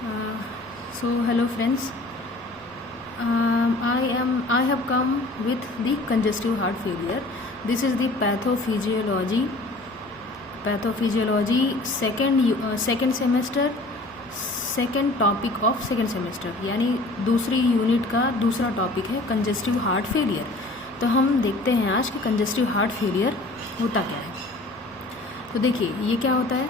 So hello friends, I have come with the congestive heart failure. This is the pathophysiology second semester second topic of second semester, यानी दूसरी unit का दूसरा topic है congestive heart failure. तो हम देखते हैं आज कि कंजेस्टिव हार्ट फेलियर होता क्या है। तो देखिए ये क्या होता है,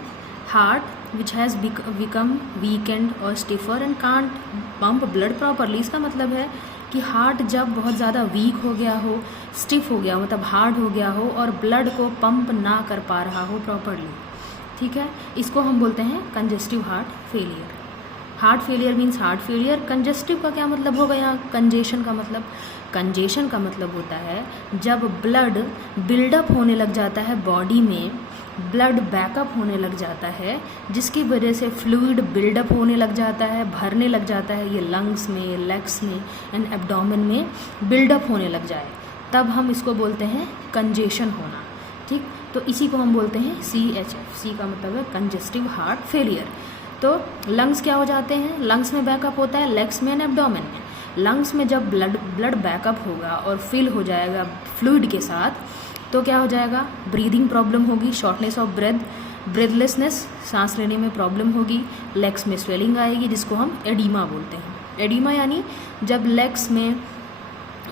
heart which has become weakened और stiffer and can't pump blood properly. इसका मतलब है कि हार्ट जब बहुत ज़्यादा वीक हो गया हो, स्टिफ हो गया हो, मतलब हार्ड हो गया हो और ब्लड को पंप ना कर पा रहा हो प्रॉपरली, ठीक है, इसको हम बोलते हैं congestive heart failure. Heart failure means heart failure. Congestive का क्या मतलब होगा यहाँ, कंजेशन का मतलब, कंजेशन का मतलब होता है जब ब्लड बिल्डअप होने लग जाता है बॉडी में, ब्लड बैकअप होने लग जाता है, जिसकी वजह से फ्लूइड बिल्डअप होने लग जाता है, भरने लग जाता है, ये लंग्स में, लेग्स में एंड एब्डोमेन में बिल्डअप होने लग जाए, तब हम इसको बोलते हैं कंजेशन होना, ठीक। तो इसी को हम बोलते हैं CHF। सी का मतलब है कंजेस्टिव हार्ट फेलियर। तो लंग्स क्या हो जाते हैं, लंग्स में बैकअप होता है, लेग्स में एंड एब्डोमेन में। लंग्स में जब ब्लड बैकअप होगा और फिल हो जाएगा फ्लूइड के साथ, तो क्या हो जाएगा, ब्रीदिंग प्रॉब्लम होगी, शॉर्टनेस ऑफ ब्रेथ, ब्रेथलेसनेस, सांस लेने में प्रॉब्लम होगी, लेग्स में स्वेलिंग आएगी जिसको हम एडीमा बोलते हैं। एडीमा यानी जब लेग्स में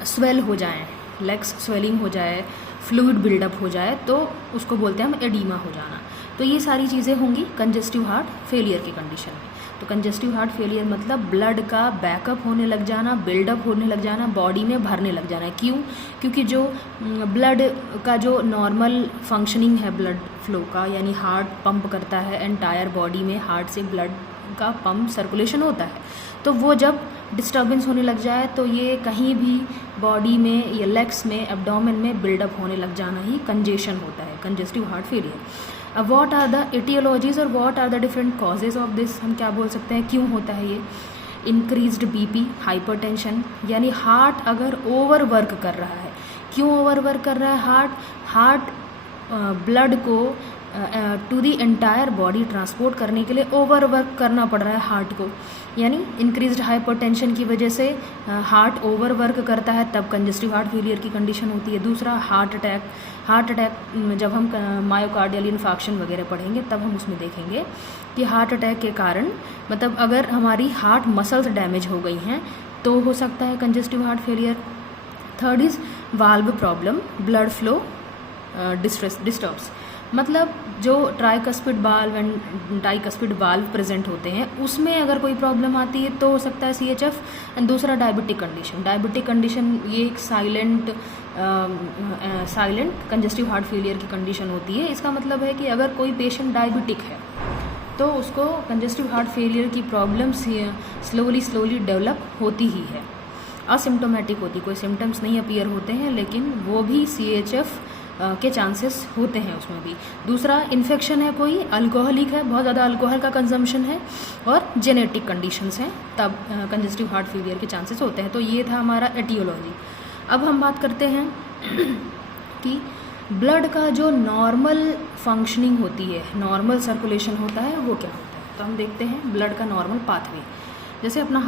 स्वेल हो जाए, लेग्स स्वेलिंग हो जाए, फ्लूइड बिल्डअप हो जाए, तो उसको बोलते हैं हम एडीमा हो जाना। तो ये सारी चीज़ें होंगी कंजेस्टिव हार्ट फेलियर की कंडीशन में। तो कंजेस्टिव हार्ट फेलियर मतलब ब्लड का बैकअप होने लग जाना, बिल्डअप होने लग जाना, बॉडी में भरने लग जाना। क्यों? क्योंकि जो ब्लड का जो नॉर्मल फंक्शनिंग है ब्लड फ्लो का, यानी हार्ट पंप करता है एंटायर बॉडी में, हार्ट से ब्लड का पंप सर्कुलेशन होता है, तो वो जब डिस्टर्बेंस होने लग जाए तो ये कहीं भी बॉडी में या लेग्स में, एब्डोमेन में बिल्डअप होने लग जाना ही कंजेशन होता है, कंजेस्टिव हार्ट फेलियर। अब व्हाट आर द एटियोलॉजीज और what are the different causes of this, हम क्या बोल सकते हैं क्यों होता है ये। इंक्रीज्ड BP, हाइपरटेंशन, यानी हार्ट अगर ओवर वर्क कर रहा है। क्यों ओवर वर्क कर रहा है हार्ट ब्लड को to the entire body transport करने के लिए ओवर वर्क करना पड़ रहा है हार्ट को, यानी इंक्रीज्ड हाइपरटेंशन की वजह से हार्ट ओवर वर्क करता है, तब कंजेस्टिव हार्ट फेलियर की कंडीशन होती है। दूसरा हार्ट अटैक जब हम मायोकार्डियल इन्फार्क्शन वगैरह पढ़ेंगे तब हम उसमें देखेंगे कि हार्ट अटैक के कारण, मतलब अगर हमारी हार्ट मसल्स डैमेज हो गई हैं तो हो सकता है congestive heart failure. Third is valve problem, blood flow disturbs, मतलब जो tricuspid valve and bicuspid valve present होते हैं उसमें अगर कोई प्रॉब्लम आती है तो हो सकता है CHF। एंड दूसरा डायबिटिक कंडीशन, ये एक साइलेंट कंजेस्टिव हार्ट फेलियर की कंडीशन होती है। इसका मतलब है कि अगर कोई पेशेंट डायबिटिक है तो उसको कंजेस्टिव हार्ट फेलियर की प्रॉब्लम स्लोली डेवलप होती ही है, असिम्टोमेटिक होती, कोई सिम्टम्स नहीं अपीयर होते हैं, लेकिन वो भी CHF के चांसेस होते हैं उसमें भी। दूसरा इन्फेक्शन है, कोई अल्कोहलिक है, बहुत ज़्यादा अल्कोहल का कंजम्पशन है, और जेनेटिक कंडीशंस हैं, तब कंजेस्टिव हार्ट फेलियर के चांसेस होते हैं। तो ये था हमारा एटियोलॉजी। अब हम बात करते हैं कि ब्लड का जो नॉर्मल फंक्शनिंग होती है, नॉर्मल सर्कुलेशन होता है, वो क्या होता है। तो हम देखते हैं ब्लड का नॉर्मल पाथवे। जैसे अपना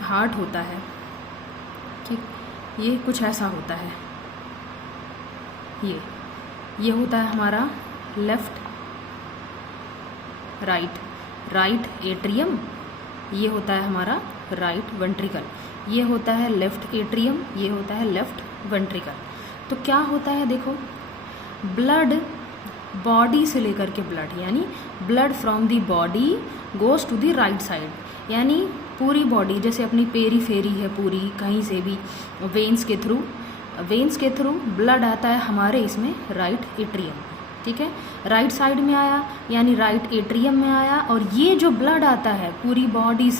हार्ट होता है, ठीक, ये कुछ ऐसा होता है, ये होता है हमारा लेफ्ट राइट एट्रियम, ये होता है हमारा राइट वेंट्रिकल, ये होता है लेफ्ट एट्रियम, ये होता है लेफ्ट वेंट्रिकल। तो क्या होता है, देखो, ब्लड बॉडी से लेकर के यानी blood from the body goes to the right side, यानी पूरी बॉडी, जैसे अपनी पेरीफेरी है पूरी, कहीं से भी वेन्स के थ्रू ब्लड आता है हमारे इसमें राइट एट्रियम, ठीक है, राइट साइड में आया, यानी राइट एट्रियम में आया। और ये जो ब्लड आता है पूरी बॉडी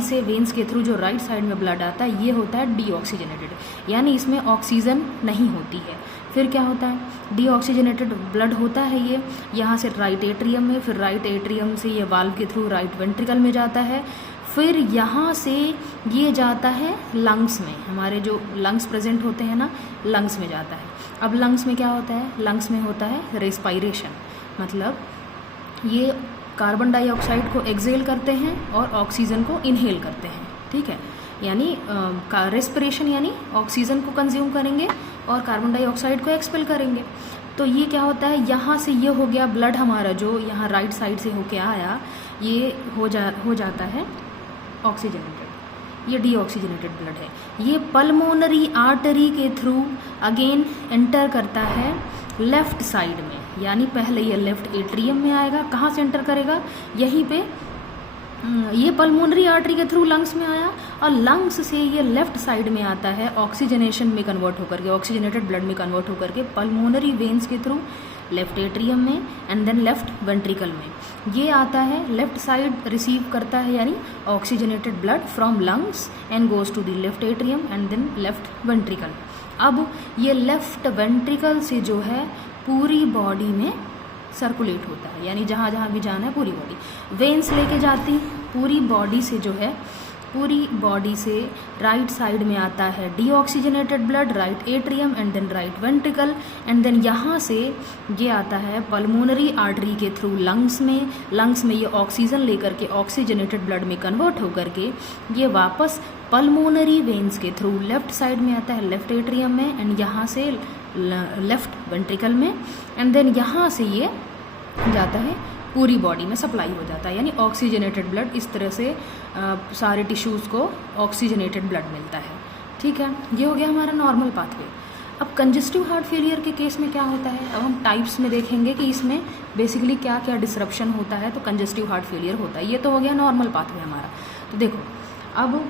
से वेन्स के थ्रू जो राइट साइड में ब्लड आता है, ये होता है डीऑक्सीजनेटेड, यानी इसमें ऑक्सीजन नहीं होती है। फिर क्या होता है, डीऑक्सीजनेटेड ब्लड होता है ये, यहाँ से राइट एट्रियम में, फिर राइट एट्रियम से ये वाल्व के थ्रू राइट वेंट्रिकल में जाता है, फिर यहाँ से ये जाता है लंग्स में, हमारे जो लंग्स प्रेजेंट होते हैं ना, लंग्स में जाता है। अब लंग्स में क्या होता है, लंग्स में होता है रेस्पायरेशन, मतलब ये कार्बन डाइऑक्साइड को एक्सेल करते हैं और ऑक्सीजन को इनहेल करते हैं, ठीक है। यानी रेस्पिरेशन यानी ऑक्सीजन को कंज्यूम करेंगे और कार्बन डाइऑक्साइड को एक्सपेल करेंगे। तो ये क्या होता है, यहाँ से ये हो गया ब्लड हमारा जो यहाँ राइट साइड से होके आया, ये हो जाता है ऑक्सीजनेटेड, ये डीऑक्सीजनेटेड ब्लड है। ये पल्मोनरी आर्टरी के थ्रू अगेन एंटर करता है लेफ्ट साइड में, यानी पहले ये लेफ्ट एट्रियम में आएगा। कहाँ से एंटर करेगा, यहीं पे ये पल्मोनरी आर्टरी के थ्रू लंग्स में आया और लंग्स से ये लेफ्ट साइड में आता है ऑक्सीजनेशन में कन्वर्ट होकर के, ऑक्सीजनेटेड ब्लड में कन्वर्ट होकर के पल्मोनरी वेन्स के थ्रू लेफ्ट एट्रियम में एंड देन लेफ्ट वेंट्रिकल में ये आता है। लेफ्ट साइड रिसीव करता है यानी oxygenated blood from lungs and goes to the left atrium and then left ventricle. अब ये लेफ्ट वेंट्रिकल से जो है पूरी बॉडी में सर्कुलेट होता है, यानी जहाँ जहाँ भी जाना है पूरी बॉडी वेन्स लेके जाती, पूरी बॉडी से जो है पूरी बॉडी से राइट साइड में आता है deoxygenated blood, right atrium and then right ventricle and then यहाँ से ये आता है पल्मोनरी आर्टरी के थ्रू लंग्स में ये ऑक्सीजन लेकर के ऑक्सीजनेटेड ब्लड में कन्वर्ट होकर के ये वापस पल्मोनरी वेन्स के थ्रू लेफ्ट साइड में आता है लेफ्ट एट्रियम में एंड यहाँ से लेफ्ट वेंट्रिकल में एंड देन यहाँ से ये जाता है पूरी बॉडी में सप्लाई हो जाता है, यानी ऑक्सीजनेटेड ब्लड। इस तरह से सारे टिश्यूज़ को ऑक्सीजनेटेड ब्लड मिलता है, ठीक है। ये हो गया हमारा नॉर्मल पाथवे। अब कंजेस्टिव हार्ट फेलियर के केस में क्या होता है, अब हम टाइप्स में देखेंगे कि इसमें बेसिकली क्या क्या डिसरप्शन होता है तो कंजेस्टिव हार्ट फेलियर होता है। ये तो हो गया नॉर्मल पाथवे हमारा। तो देखो अब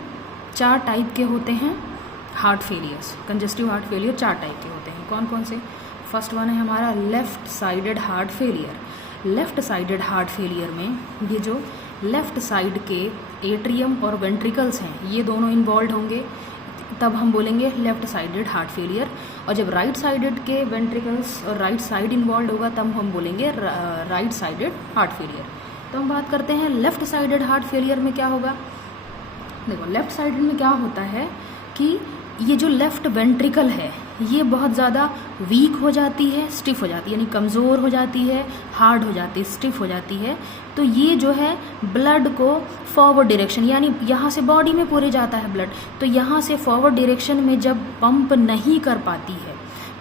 4 टाइप के होते हैं heart failures, congestive heart failure 4 type के होते हैं। कौन कौन से, फर्स्ट वन है हमारा left sided heart failure. Left sided heart failure में ये जो लेफ़्ट साइड के एट्रियम और वेंट्रिकल्स हैं ये दोनों इन्वॉल्व होंगे, तब हम बोलेंगे लेफ़्ट साइडेड हार्ट फेलियर। और जब राइट साइडेड के वेंट्रिकल्स और राइट साइड इन्वॉल्व होगा तब हम बोलेंगे राइट साइडेड हार्ट फेलियर। तो हम बात करते हैं लेफ़्ट साइडेड हार्ट फेलियर में क्या होगा। देखो लेफ़्ट साइडेड में क्या होता है कि ये जो लेफ़्ट वेंट्रिकल है ये बहुत ज़्यादा वीक हो जाती है, स्टिफ हो जाती है, यानी कमज़ोर हो जाती है, हार्ड हो जाती है, स्टिफ हो जाती है। तो ये जो है ब्लड को फॉरवर्ड डायरेक्शन, यानी यहाँ से बॉडी में पूरे जाता है ब्लड, तो यहाँ से फॉरवर्ड डायरेक्शन में जब पंप नहीं कर पाती है,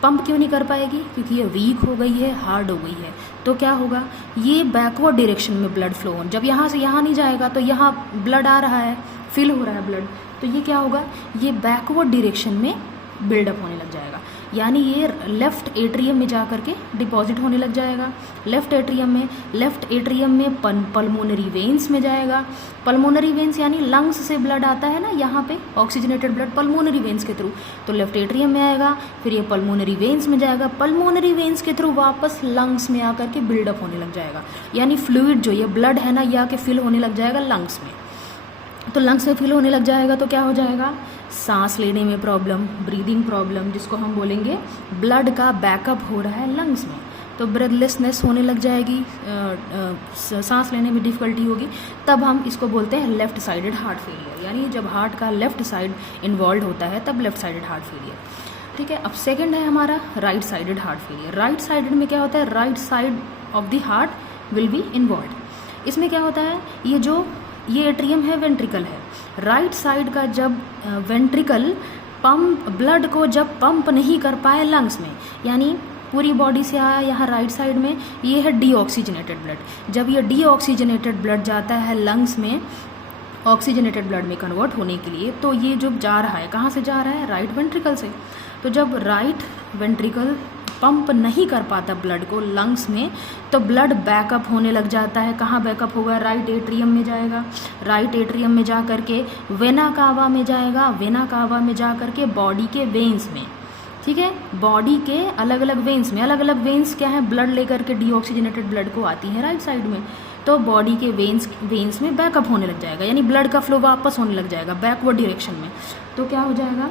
पंप क्यों नहीं कर पाएगी, क्योंकि ये वीक हो गई है, हार्ड हो गई है, तो क्या होगा, ये बैकवर्ड डायरेक्शन में ब्लड फ्लो हो, जब यहाँ से यहाँ नहीं जाएगा तो यहाँ ब्लड आ रहा है, फिल हो रहा है ब्लड, तो ये क्या होगा, ये बैकवर्ड डायरेक्शन में बिल्डअप होने लग जाएगा, यानी ये लेफ़्ट एट्रियम में जा करके डिपॉजिट होने लग जाएगा। लेफ़्ट एट्रियम में पल्मोनरी वेन्स में जाएगा। पल्मोनरी वेन्स यानी लंग्स से ब्लड आता है ना, यहाँ पे ऑक्सीजनेटेड ब्लड पल्मोनरी वेन्स के थ्रू, तो लेफ़्ट एट्रियम में आएगा, फिर ये पल्मोनरी वेन्स में जाएगा, पल्मोनरी वेन्स के थ्रू वापस लंग्स में आकर के बिल्डअप होने लग जाएगा, यानी फ्लूइड जो ये ब्लड है ना ये आके फिल होने लग जाएगा लंग्स में। तो लंग्स में फिल होने लग जाएगा तो क्या हो जाएगा, सांस लेने में प्रॉब्लम, ब्रीदिंग प्रॉब्लम, जिसको हम बोलेंगे ब्लड का बैकअप हो रहा है लंग्स में, तो ब्रेथलेसनेस होने लग जाएगी, सांस लेने में डिफ़िकल्टी होगी, तब हम इसको बोलते हैं लेफ़्ट साइडेड हार्ट फेलियर, यानी जब हार्ट का लेफ़्ट साइड इन्वॉल्व होता है तब लेफ़्ट साइडेड हार्ट फेलियर, ठीक है। अब सेकंड है हमारा right sided heart failure. Right sided में क्या होता है, right side of the heart will be involve. इसमें क्या होता है, ये एट्रियम है, वेंट्रिकल है, राइट साइड का जब वेंट्रिकल पंप ब्लड को जब पंप नहीं कर पाए लंग्स में, यानी पूरी बॉडी से आया यहाँ राइट साइड में, ये है डीऑक्सीजनेटेड ब्लड, जब ये डीऑक्सीजनेटेड ब्लड जाता है लंग्स में ऑक्सीजनेटेड ब्लड में कन्वर्ट होने के लिए, तो ये जो जा रहा है कहाँ से जा रहा है, राइट वेंट्रिकल से। तो जब राइट वेंट्रिकल पंप नहीं कर पाता ब्लड को लंग्स में, तो ब्लड बैकअप होने लग जाता है। कहाँ बैकअप होगा, राइट एट्रियम में जाएगा, राइट एट्रियम में जा करके वेना कावा में जाएगा, वेना कावा में जा करके बॉडी के वेन्स में, ठीक है, बॉडी के अलग अलग वेन्स में, अलग अलग वेन्स क्या है, ब्लड लेकर के डीऑक्सीजनेटेड ब्लड को आती है राइट साइड में, तो बॉडी के वेन्स में बैकअप होने लग जाएगा, यानी ब्लड का फ्लो वापस होने लग जाएगा बैकवर्ड डायरेक्शन में। तो क्या हो जाएगा,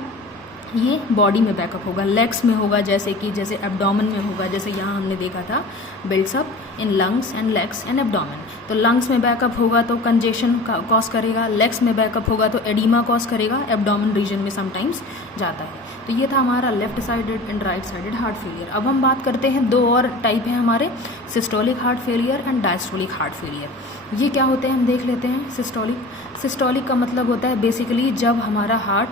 ये बॉडी में बैकअप होगा, लेग्स में होगा, जैसे एब्डोमेन में होगा, जैसे यहाँ हमने देखा था builds up in lungs and legs and abdomen. तो लंग्स में बैकअप होगा तो कंजेशन कॉज करेगा, लेग्स में बैकअप होगा तो एडिमा कॉज करेगा, एब्डोमेन रीजन में समटाइम्स जाता है। तो ये था हमारा left sided and right sided heart failure. अब हम बात करते हैं, दो और टाइप हैं हमारे, systolic heart failure and diastolic heart failure. ये क्या होते हैं हम देख लेते हैं। सिस्टोलिक का मतलब होता है बेसिकली जब हमारा हार्ट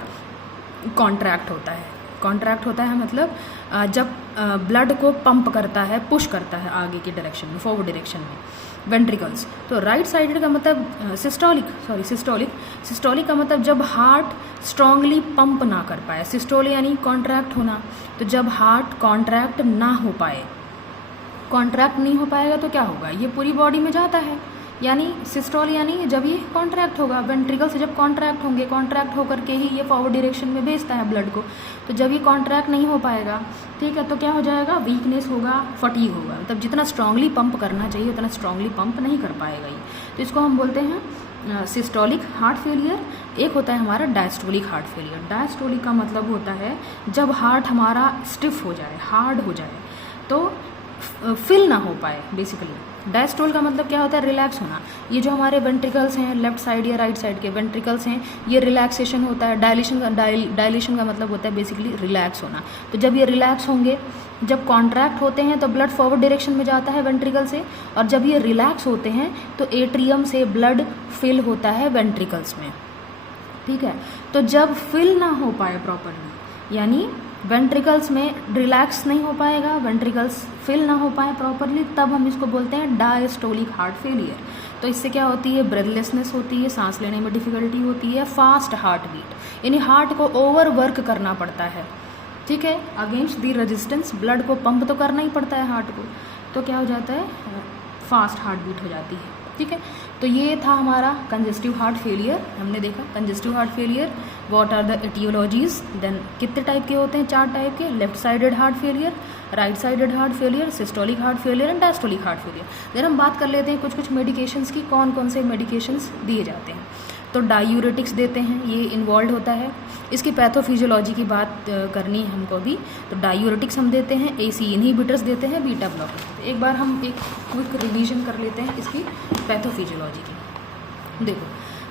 कॉन्ट्रैक्ट होता है। कॉन्ट्रैक्ट होता है मतलब जब ब्लड को पंप करता है, पुश करता है आगे की डायरेक्शन में, फॉरवर्ड डायरेक्शन में, वेंट्रिकल्स। तो राइट साइडेड का मतलब सिस्टोलिक का मतलब जब हार्ट स्ट्रांगली पंप ना कर पाए। सिस्टोल यानी कॉन्ट्रैक्ट होना, तो जब हार्ट कॉन्ट्रैक्ट ना हो पाए, कॉन्ट्रैक्ट नहीं हो पाएगा तो क्या होगा, ये पूरी बॉडी में जाता है। यानी सिस्टोल यानी जब ये कॉन्ट्रैक्ट होगा, वेंट्रिकल से जब कॉन्ट्रैक्ट होंगे, कॉन्ट्रैक्ट होकर के ही ये फॉरवर्ड डायरेक्शन में भेजता है ब्लड को। तो जब ये कॉन्ट्रैक्ट नहीं हो पाएगा, ठीक है, तो क्या हो जाएगा, वीकनेस होगा, फटीग होगा। मतलब जितना स्ट्रांगली पंप करना चाहिए उतना स्ट्रांगली पंप नहीं कर पाएगा ये। तो इसको हम बोलते हैं सिस्टोलिक हार्ट फेलियर। एक होता है हमारा डायस्टोलिक हार्ट फेलियर। डायस्टोलिक का मतलब होता है जब हार्ट हमारा स्टिफ हो जाए, हार्ड हो जाए, तो फिल ना हो पाए बेसिकली। डायस्टोल का मतलब क्या होता है, रिलैक्स होना। ये जो हमारे वेंट्रिकल्स हैं, लेफ्ट साइड या राइट साइड के वेंट्रिकल्स हैं, ये रिलैक्सेशन होता है। डायलेशन का मतलब होता है बेसिकली रिलैक्स होना। तो जब ये रिलैक्स होंगे, जब कॉन्ट्रैक्ट होते हैं तो ब्लड फॉरवर्ड डायरेक्शन में जाता है वेंट्रिकल से, और जब ये रिलैक्स होते हैं तो एट्रियम से ब्लड फिल होता है वेंट्रिकल्स में, ठीक है। तो जब फिल ना हो पाए प्रॉपरली, यानी वेंट्रिकल्स में रिलैक्स नहीं हो पाएगा, वेंट्रिकल्स फिल ना हो पाए प्रॉपरली, तब हम इसको बोलते हैं डायस्टोलिक हार्ट फेलियर। तो इससे क्या होती है, ब्रेथलेसनेस होती है, सांस लेने में डिफिकल्टी होती है, फास्ट हार्ट बीट, यानी हार्ट को ओवर वर्क करना पड़ता है, ठीक है, अगेंस्ट दी रेजिस्टेंस। ब्लड को पंप तो करना ही पड़ता है हार्ट को, तो क्या हो जाता है, फास्ट हार्ट बीट हो जाती है, ठीक है। तो ये था हमारा कंजेस्टिव हार्ट फेलियर। हमने देखा congestive heart failure, what are the aetiologies, then कितने टाइप के होते हैं, 4 टाइप के, left sided heart failure, right sided heart failure, systolic heart failure and diastolic heart failure. Then हम बात कर लेते हैं कुछ मेडिकेशंस की, कौन कौन से मेडिकेशंस दिए जाते हैं। तो डायूरेटिक्स देते हैं, ये इन्वॉल्व होता है। इसकी पैथोफिजियोलॉजी की बात करनी है हमको भी, तो डायूरेटिक्स हम देते हैं, AC इनहिबिटर्स देते हैं, बीटा ब्लॉकर। एक बार हम एक क्विक रिवीजन कर लेते हैं इसकी पैथोफिजियोलॉजी की। देखो,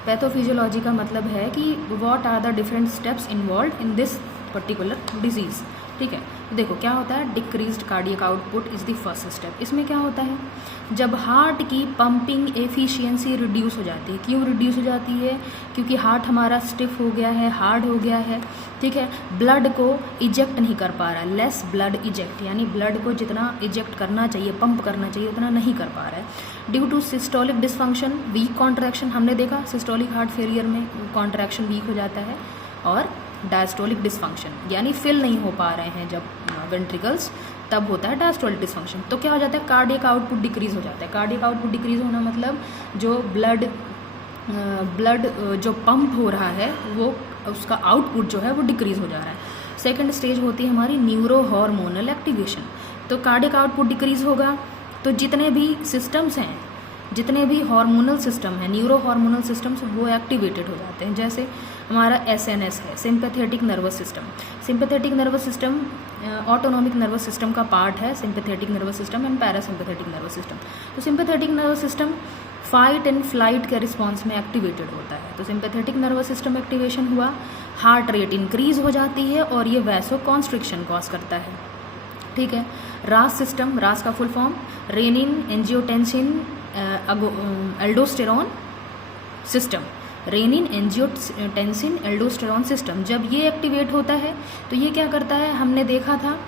पैथोफिजियोलॉजी का मतलब है कि what are the different steps involve in this particular disease, ठीक है। देखो क्या होता है, decreased cardiac output is the first step. इसमें क्या होता है, जब हार्ट की पंपिंग एफिशिएंसी रिड्यूस हो जाती है। क्यों रिड्यूस हो जाती है, क्योंकि हार्ट हमारा स्टिफ हो गया है, हार्ड हो गया है, ठीक है, ब्लड को इजेक्ट नहीं कर पा रहा है, लेस ब्लड इजेक्ट, यानी ब्लड को जितना इजेक्ट करना चाहिए, पंप करना चाहिए, उतना नहीं कर पा रहा है। Due to systolic dysfunction, weak contraction, हमने देखा सिस्टोलिक हार्ट फेलियर में कॉन्ट्रैक्शन वीक हो जाता है, और डायस्टोलिक डिसफंक्शन यानी फिल नहीं हो पा रहे हैं जब वेंट्रिकल्स, तब होता है डायस्टोलिक डिसफंक्शन। तो क्या हो जाता है, कार्डियक आउटपुट डिक्रीज हो जाता है। कार्डियक आउटपुट डिक्रीज होना मतलब जो ब्लड जो पंप हो रहा है वो उसका आउटपुट जो है वो डिक्रीज हो जा रहा है। सेकंड स्टेज होती है हमारी न्यूरो हार्मोनल एक्टिवेशन। तो कार्डियक आउटपुट डिक्रीज होगा तो जितने भी सिस्टम्स हैं, जितने भी हार्मोनल सिस्टम हैं, न्यूरो हार्मोनल सिस्टम्स, वो एक्टिवेटेड हो जाते हैं। जैसे हमारा SNS है, sympathetic nervous system. Sympathetic nervous system autonomic nervous system का पार्ट है, sympathetic nervous system and parasympathetic nervous system. तो sympathetic nervous system fight and flight के रिस्पॉन्स में एक्टिवेटेड होता है। तो सिंपैथेटिक नर्वस सिस्टम एक्टिवेशन हुआ, हार्ट रेट इंक्रीज हो जाती है और ये वैसो कॉन्स्ट्रिक्शन कॉज करता है, ठीक है। रास सिस्टम, रास का full form renin angiotensin aldosterone system, renin angiotensin aldosterone system. जब ये एक्टिवेट होता है तो ये क्या करता है, हमने देखा था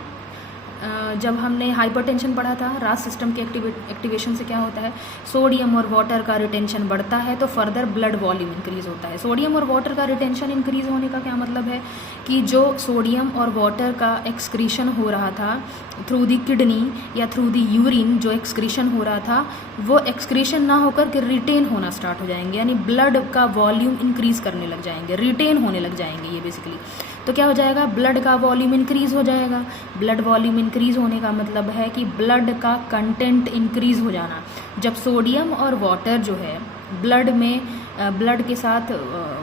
जब हमने हाइपरटेंशन पढ़ा था, रास सिस्टम के एक्टिवेशन से क्या होता है, सोडियम और वाटर का रिटेंशन बढ़ता है तो फर्दर ब्लड वॉल्यूम इंक्रीज होता है। सोडियम और वाटर का रिटेंशन इंक्रीज होने का क्या मतलब है कि जो सोडियम और वाटर का एक्सक्रीशन हो रहा था थ्रू दी किडनी या थ्रू दी यूरिन, जो एक्सक्रीशन हो रहा था वो एक्सक्रीशन ना होकर के रिटेन होना स्टार्ट हो जाएंगे, यानी ब्लड का वॉल्यूम इंक्रीज करने लग जाएंगे, रिटेन होने लग जाएंगे ये बेसिकली। तो क्या हो जाएगा, ब्लड का वॉल्यूम इंक्रीज हो जाएगा। ब्लड वॉल्यूम इंक्रीज होने का मतलब है कि ब्लड का कंटेंट इंक्रीज हो जाना। जब सोडियम और वाटर जो है ब्लड में ब्लड के साथ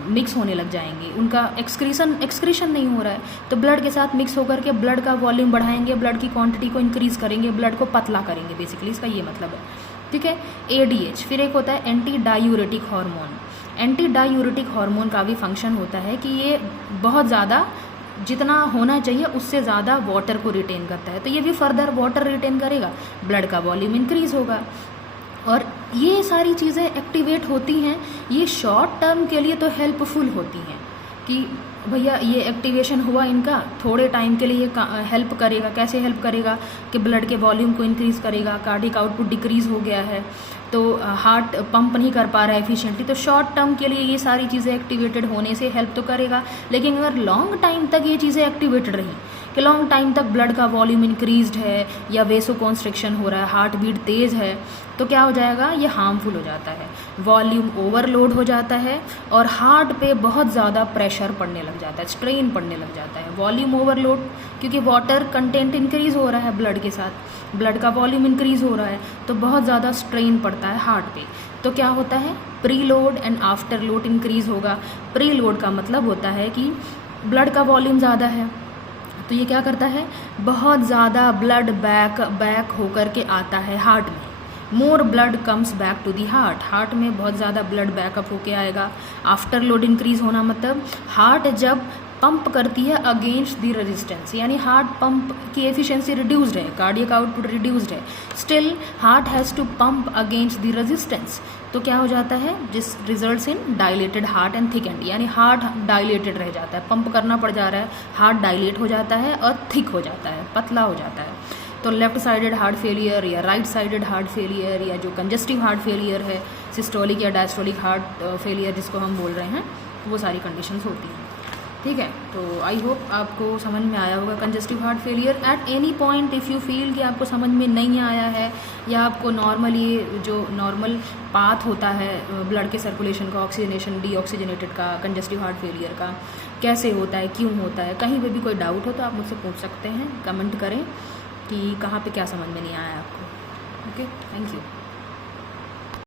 मिक्स होने लग जाएंगे, उनका एक्सक्रीशन नहीं हो रहा है, तो ब्लड के साथ मिक्स होकर के ब्लड का वॉल्यूम बढ़ाएंगे, ब्लड की क्वांटिटी को इंक्रीज़ करेंगे, ब्लड को पतला करेंगे, बेसिकली इसका ये मतलब है। ठीक है, ADH। फिर एक होता है anti diuretic hormone. Anti diuretic hormone का भी फंक्शन होता है कि ये बहुत ज़्यादा, जितना होना चाहिए उससे ज़्यादा वाटर को रिटेन करता है, तो ये भी फर्दर वाटर रिटेन करेगा, ब्लड का वॉल्यूम इंक्रीज़ होगा। और ये सारी चीज़ें एक्टिवेट होती हैं, ये शॉर्ट टर्म के लिए तो हेल्पफुल होती हैं कि भैया ये एक्टिवेशन हुआ इनका, थोड़े टाइम के लिए हेल्प करेगा। कैसे हेल्प करेगा कि ब्लड के वॉल्यूम को इंक्रीज़ करेगा, कार्डियक आउटपुट डिक्रीज़ हो गया है तो हार्ट पंप नहीं कर पा रहा है एफिशिएंटली, तो शॉर्ट टर्म के लिए ये सारी चीज़ें एक्टिवेटेड होने से हेल्प तो करेगा। लेकिन अगर लॉन्ग टाइम तक ये चीज़ें एक्टिवेटेड रहीं कि लॉन्ग टाइम तक ब्लड का वॉल्यूम इंक्रीज्ड है या वेसो कॉन्स्ट्रिक्शन हो रहा है, हार्ट बीट तेज़ है, तो क्या हो जाएगा, ये हार्मफुल हो जाता है, वॉल्यूम ओवरलोड हो जाता है और हार्ट पे बहुत ज़्यादा प्रेशर पड़ने लग जाता है, स्ट्रेन पड़ने लग जाता है। वॉल्यूम ओवरलोड क्योंकि वाटर कंटेंट इंक्रीज़ हो रहा है ब्लड के साथ, ब्लड का वॉल्यूम इंक्रीज़ हो रहा है तो बहुत ज़्यादा स्ट्रेन पड़ता है हार्ट पे। तो क्या होता है, pre load and after load increase होगा। प्री लोड का मतलब होता है कि ब्लड का वॉल्यूम ज़्यादा है तो ये क्या करता है, बहुत ज़्यादा ब्लड बैक होकर के आता है हार्ट में, more blood comes back to the heart, heart में बहुत ज़्यादा ब्लड बैकअप होके आएगा। आफ्टर लोड इंक्रीज़ होना मतलब हार्ट जब पंप करती है अगेंस्ट दी रेजिस्टेंस, यानी हार्ट पंप की एफिशिएंसी रिड्यूस्ड है, कार्डियक आउटपुट रिड्यूस्ड है, still heart has to pump against the resistance, तो क्या हो जाता है, जिस results in dilated heart and thickened, यानी हार्ट डायलेटेड रह जाता है, पंप करना पड़ जा रहा है, हार्ट डायलेट हो जाता है और थिक हो जाता है, पतला हो जाता है। तो लेफ्ट साइडेड हार्ट फेलियर या राइट साइडेड हार्ट फेलियर या जो कंजस्टिव हार्ट फेलियर है, सिस्टोलिक या डायस्टोलिक हार्ट फेलियर जिसको हम बोल रहे हैं, वो सारी कंडीशंस होती हैं। ठीक है, तो आई होप आपको समझ में आया होगा congestive heart failure. At any point if you feel कि आपको समझ में नहीं आया है या आपको नॉर्मली जो नॉर्मल पाथ होता है ब्लड के सर्कुलेशन का, ऑक्सीजनेशन डीऑक्सीजनेटेड का, कंजस्टिव हार्ट फेलियर का कैसे होता है, क्यों होता है, कहीं पे भी कोई डाउट हो तो आप मुझसे पूछ सकते हैं, कमेंट करें कि कहाँ पे क्या समझ में नहीं आया आपको। Okay, thank you.